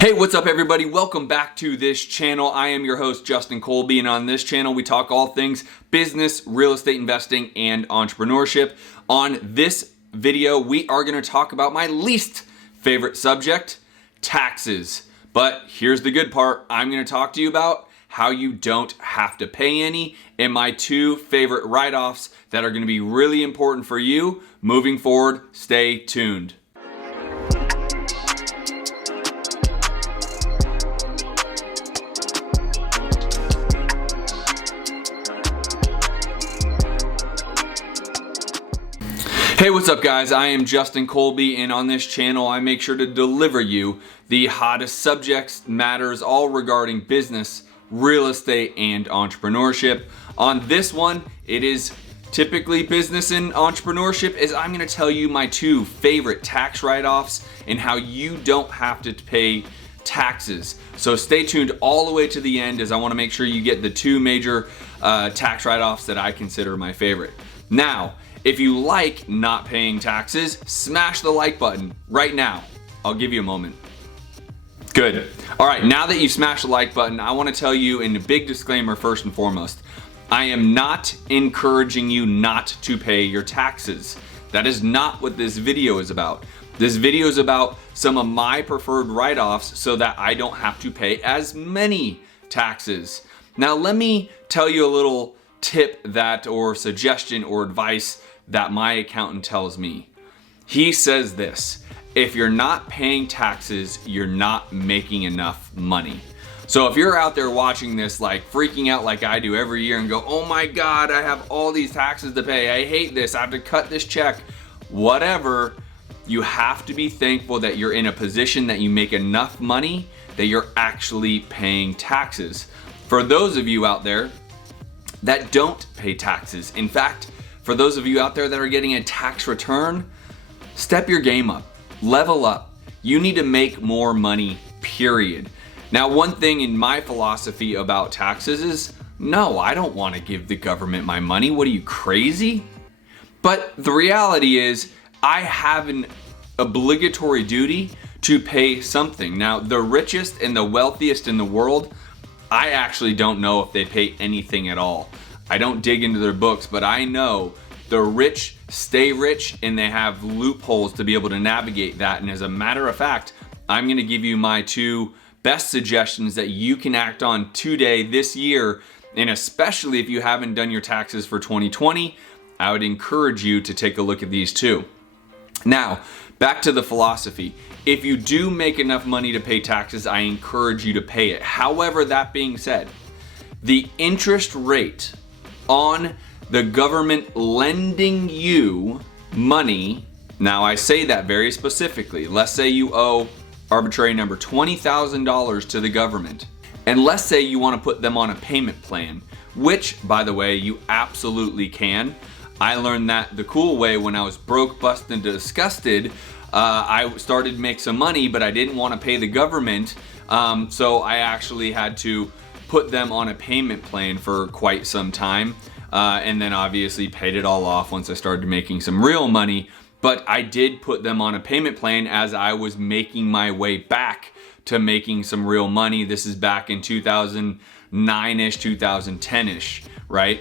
Hey, what's up everybody? Welcome back to this channel. I am your host, Justin Colby, and on this channel we talk all things business, real estate investing, and entrepreneurship. On this video, we are going to talk about my least favorite subject, taxes. But here's the good part. I'm going to talk to you about how you don't have to pay any and my two favorite write-offs that are going to be really important for you moving forward. Stay tuned. Hey, what's up guys? I am Justin Colby, and on this channel I make sure to deliver you the hottest subjects, matters, all regarding business, real estate, and entrepreneurship. On this one, it is typically business and entrepreneurship, as I'm going to tell you my two favorite tax write-offs and how you don't have to pay taxes. So stay tuned all the way to the end, as I want to make sure you get the two major tax write-offs that I consider my favorite. Now, if you like not paying taxes, smash the like button right now. I'll give you a moment. Good. All right, now that you've smashed the like button, I want to tell you in a big disclaimer first and foremost. I am not encouraging you not to pay your taxes. That is not what this video is about. This video is about some of my preferred write-offs so that I don't have to pay as many taxes. Now let me tell you a little tip that, or suggestion or advice that my accountant tells me. He says this: if you're not paying taxes, you're not making enough money. So if you're out there watching this like freaking out like I do every year and go, oh my God, I have all these taxes to pay, I hate this, I have to cut this check, whatever, you have to be thankful that you're in a position that you make enough money that you're actually paying taxes. For those of you out there that don't pay taxes, in fact, for those of you out there that are getting a tax return, step your game up, level up. You need to make more money, period. Now, one thing in my philosophy about taxes is, no, I don't want to give the government my money. What are you, crazy? But the reality is, I have an obligatory duty to pay something. Now, the richest and the wealthiest in the world, I actually don't know if they pay anything at all. I don't dig into their books, but I know the rich stay rich and they have loopholes to be able to navigate that. And as a matter of fact, I'm going to give you my two best suggestions that you can act on today, this year, and especially if you haven't done your taxes for 2020, I would encourage you to take a look at these two. Now, back to the philosophy. If you do make enough money to pay taxes, I encourage you to pay it. However, that being said, the interest rate on the government lending you money, now I say that very specifically, let's say you owe, arbitrary number, $20,000 to the government, and let's say you want to put them on a payment plan, which, by the way, you absolutely can. I learned that the cool way when I was broke, busted, and disgusted. I started to make some money, but I didn't want to pay the government, so I actually had to put them on a payment plan for quite some time, and then obviously paid it all off once I started making some real money. But I did put them on a payment plan as I was making my way back to making some real money. This is back in 2009-ish, 2010-ish, right?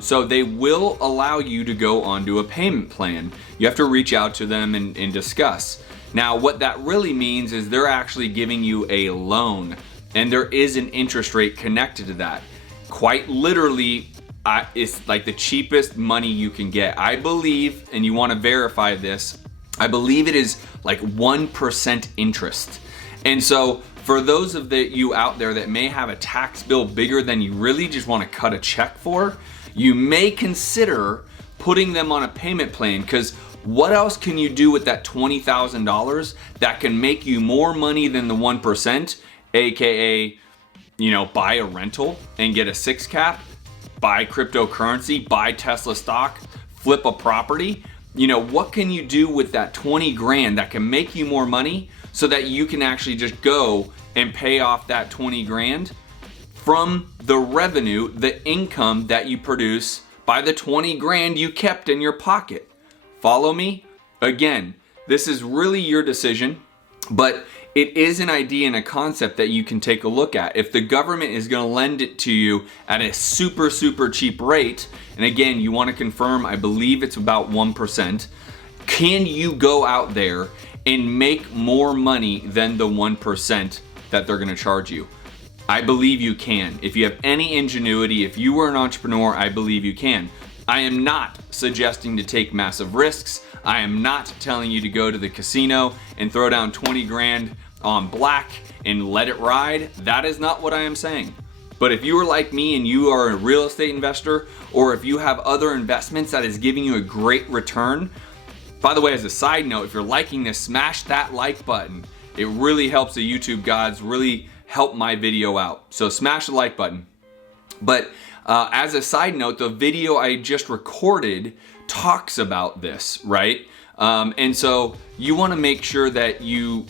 So they will allow you to go onto a payment plan. You have to reach out to them and discuss. Now, what that really means is they're actually giving you a loan, and there is an interest rate connected to that. Quite literally, it's like the cheapest money you can get. I believe, and you want to verify this, I believe it is like 1% interest. And so for those of you out there that may have a tax bill bigger than you really just want to cut a check for, you may consider putting them on a payment plan, because what else can you do with that $20,000 that can make you more money than the 1%, aka, buy a rental and get a 6 cap, buy cryptocurrency, buy Tesla stock, flip a property? What can you do with that 20 grand that can make you more money so that you can actually just go and pay off that 20 grand from the revenue, the income that you produce by the 20 grand you kept in your pocket? Follow me? Again, this is really your decision, but it is an idea and a concept that you can take a look at. If the government is going to lend it to you at a super cheap rate, and again, you want to confirm, I believe it's about 1%, can you go out there and make more money than the 1% that they're going to charge you? I believe you can. If you have any ingenuity, if you were an entrepreneur, I believe you can. I am not suggesting to take massive risks. I am not telling you to go to the casino and throw down 20 grand on black and let it ride. That is not what I am saying. But if you are like me and you are a real estate investor, or if you have other investments that is giving you a great return, by the way, as a side note, if you're liking this, smash that like button. It really helps the YouTube gods really help my video out. So smash the like button. But as a side note, the video I just recorded talks about this, right? And so you want to make sure that you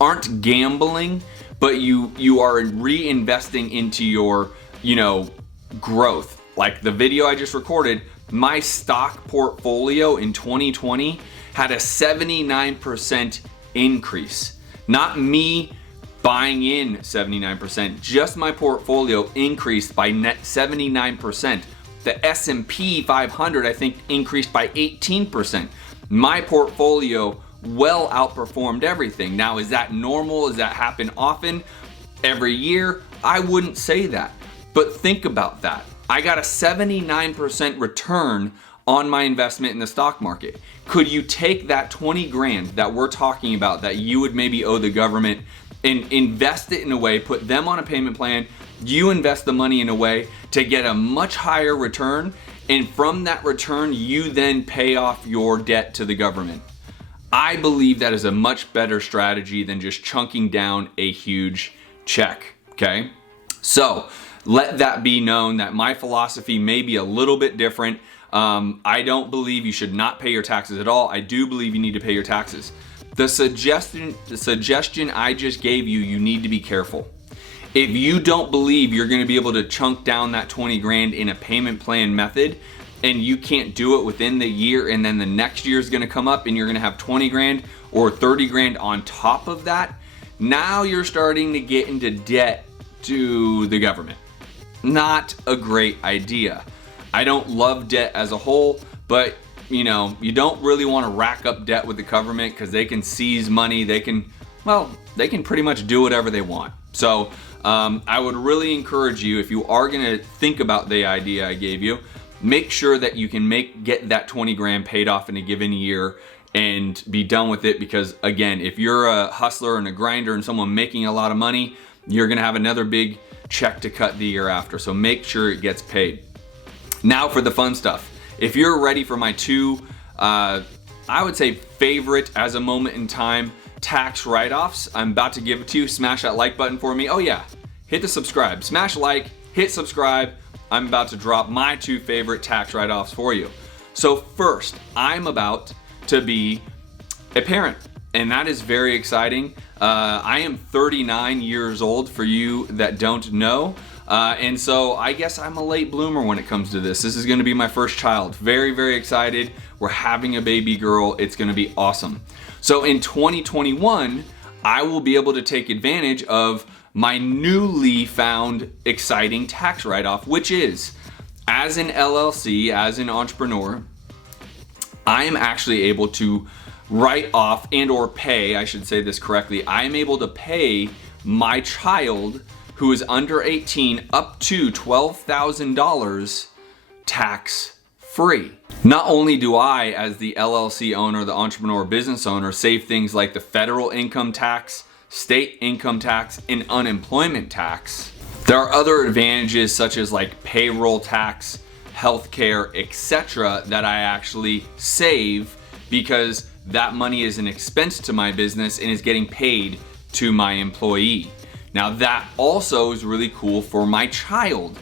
aren't gambling, but you are reinvesting into your, growth. Like the video I just recorded, my stock portfolio in 2020 had a 79% increase. Not me buying in 79%, just my portfolio increased by net 79%. The S&P 500, I think, increased by 18%. My portfolio well outperformed everything. Now, is that normal? Does that happen often? Every year? I wouldn't say that. But think about that. I got a 79% return on my investment in the stock market. Could you take that 20 grand that we're talking about that you would maybe owe the government and invest it in a way, put them on a payment plan, you invest the money in a way to get a much higher return, and from that return, you then pay off your debt to the government? I believe that is a much better strategy than just chunking down a huge check, okay? So let that be known that my philosophy may be a little bit different. I don't believe you should not pay your taxes at all. I do believe you need to pay your taxes. The suggestion I just gave you, you need to be careful. If you don't believe you're going to be able to chunk down that 20 grand in a payment plan method, and you can't do it within the year, and then the next year is going to come up and you're going to have 20 grand or 30 grand on top of that, now you're starting to get into debt to the government. Not a great idea. I don't love debt as a whole, but you don't really want to rack up debt with the government because they can seize money. They can pretty much do whatever they want. So I would really encourage you, if you are going to think about the idea I gave you, make sure that you can get that 20 grand paid off in a given year and be done with it. Because again, if you're a hustler and a grinder and someone making a lot of money, you're going to have another big check to cut the year after. So make sure it gets paid. Now for the fun stuff. If you're ready for my two, I would say favorite as a moment in time tax write-offs, I'm about to give it to you. Smash that like button for me. Oh yeah, hit the subscribe. Smash like, hit subscribe. I'm about to drop my two favorite tax write-offs for you. So first, I'm about to be a parent, and that is very exciting. I am 39 years old for you that don't know. And so I guess I'm a late bloomer when it comes to this. This is going to be my first child. Very, very excited. We're having a baby girl. It's going to be awesome. So in 2021, I will be able to take advantage of my newly found exciting tax write-off, which is, as an LLC, as an entrepreneur, I am actually able to write off and or pay, I should say this correctly, I am able to pay my child who is under 18 up to $12,000 tax free. Not only do I, as the LLC owner, the entrepreneur business owner, save things like the federal income tax, state income tax, and unemployment tax, there are other advantages such as like payroll tax, healthcare, etc. that I actually save because that money is an expense to my business and is getting paid to my employee. Now that also is really cool for my child.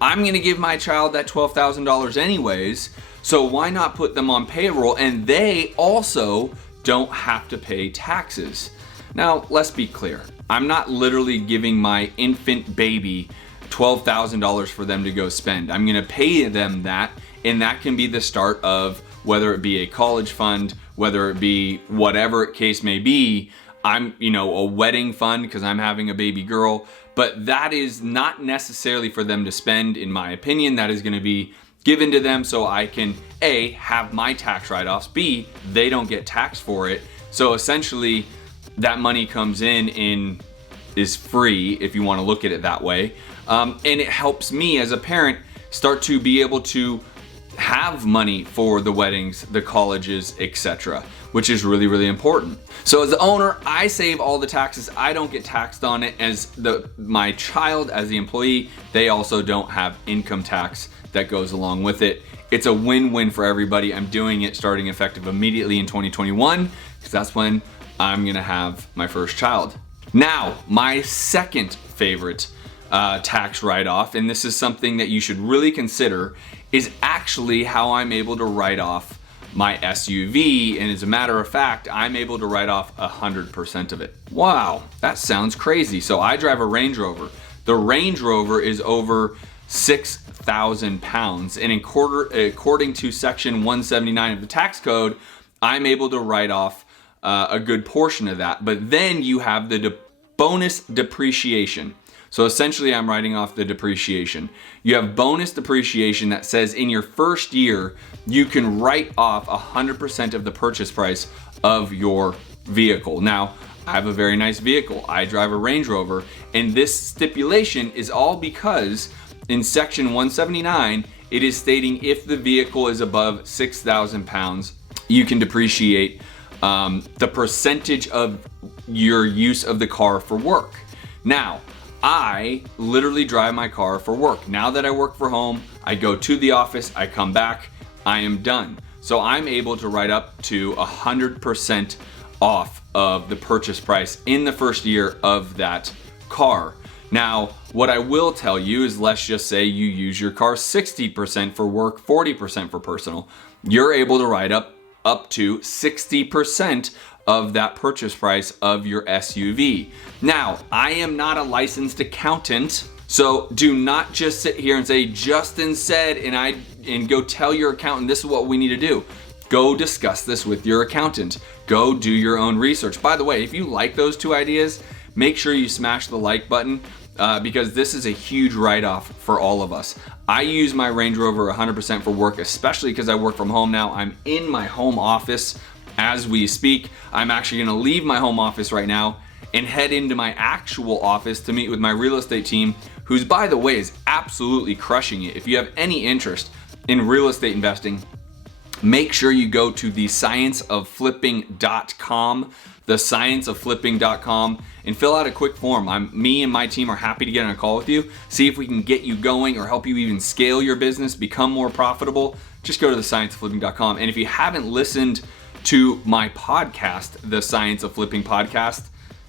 I'm gonna give my child that $12,000 anyways, so why not put them on payroll and they also don't have to pay taxes? Now, let's be clear. I'm not literally giving my infant baby $12,000 for them to go spend. I'm gonna pay them that, and that can be the start of whether it be a college fund, whether it be whatever case may be. I'm, a wedding fund because I'm having a baby girl, but that is not necessarily for them to spend, in my opinion. That is going to be given to them so I can A, have my tax write-offs, B, they don't get taxed for it. So essentially that money comes in and is free, if you want to look at it that way. And it helps me as a parent start to be able to have money for the weddings, the colleges, etc., which is really, really important. So as the owner, I save all the taxes. I don't get taxed on it. As my child, as the employee, they also don't have income tax that goes along with it. It's a win-win for everybody. I'm doing it starting effective immediately in 2021 because that's when I'm gonna have my first child. Now, my second favorite tax write-off, and this is something that you should really consider, is actually how I'm able to write off my SUV. And as a matter of fact, I'm able to write off 100% of it. Wow, that sounds crazy. So I drive a Range Rover. The Range Rover is over 6,000 pounds. And according to section 179 of the tax code, I'm able to write off a good portion of that. But then you have the bonus depreciation. So essentially I'm writing off the depreciation. You have bonus depreciation that says in your first year, you can write off 100% of the purchase price of your vehicle. Now, I have a very nice vehicle. I drive a Range Rover, and this stipulation is all because in section 179, it is stating if the vehicle is above 6,000 pounds, you can depreciate the percentage of your use of the car for work. Now, I literally drive my car for work. Now that I work from home, I go to the office, I come back, I am done. So I'm able to write up to 100% off of the purchase price in the first year of that car. Now, what I will tell you is, let's just say you use your car 60% for work, 40% for personal. You're able to write up to 60% of that purchase price of your SUV. Now, I am not a licensed accountant, so do not just sit here and say, Justin said, and go tell your accountant this is what we need to do. Go discuss this with your accountant. Go do your own research. By the way, if you like those two ideas, make sure you smash the like button because this is a huge write-off for all of us. I use my Range Rover 100% for work, especially because I work from home now. I'm in my home office as we speak. I'm actually gonna leave my home office right now and head into my actual office to meet with my real estate team, who's, by the way, is absolutely crushing it. If you have any interest in real estate investing, make sure you go to thescienceofflipping.com, thescienceofflipping.com, and fill out a quick form. Me and my team are happy to get on a call with you, see if we can get you going or help you even scale your business, become more profitable. Just go to thescienceofflipping.com. And if you haven't listened to my podcast, The Science of Flipping Podcast,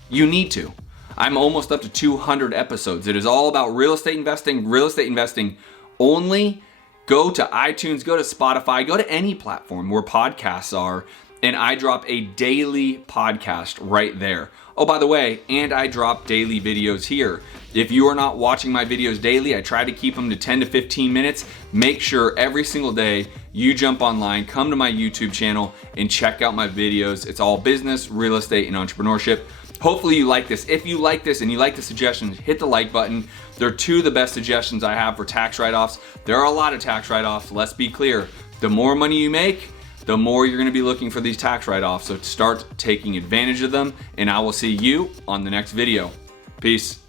you need to. I'm almost up to 200 episodes. It is all about real estate investing only. Go to iTunes, go to Spotify, go to any platform where podcasts are, and I drop a daily podcast right there. Oh, by the way, and I drop daily videos here. If you are not watching my videos daily, I try to keep them to 10 to 15 minutes. Make sure every single day you jump online, come to my YouTube channel, and check out my videos. It's all business, real estate, and entrepreneurship. Hopefully you like this. If you like this and you like the suggestions, hit the like button. They're two of the best suggestions I have for tax write-offs. There are a lot of tax write-offs. Let's be clear. The more money you make, the more you're gonna be looking for these tax write-offs. So start taking advantage of them, and I will see you on the next video. Peace.